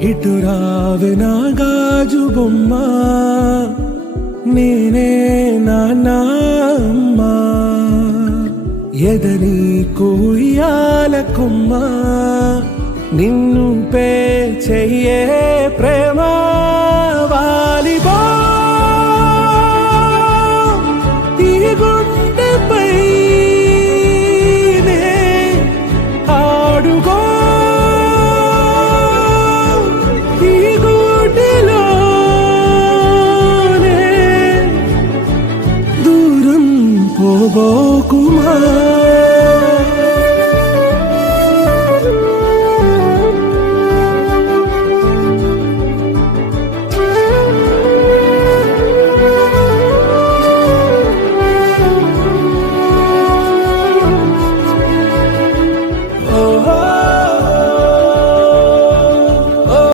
ఇటు రావే నా గాజు బొమ్మ, నేనే నాన్నమ్మ, ఎదని కుయ్యాల కొమ్మ, నిన్ను పే చెయ్యే ప్రేమ వాలిబా ఈ గుండెపై ఆడుగో ఈ గుడిలోనే దూరం పోబోకుమా.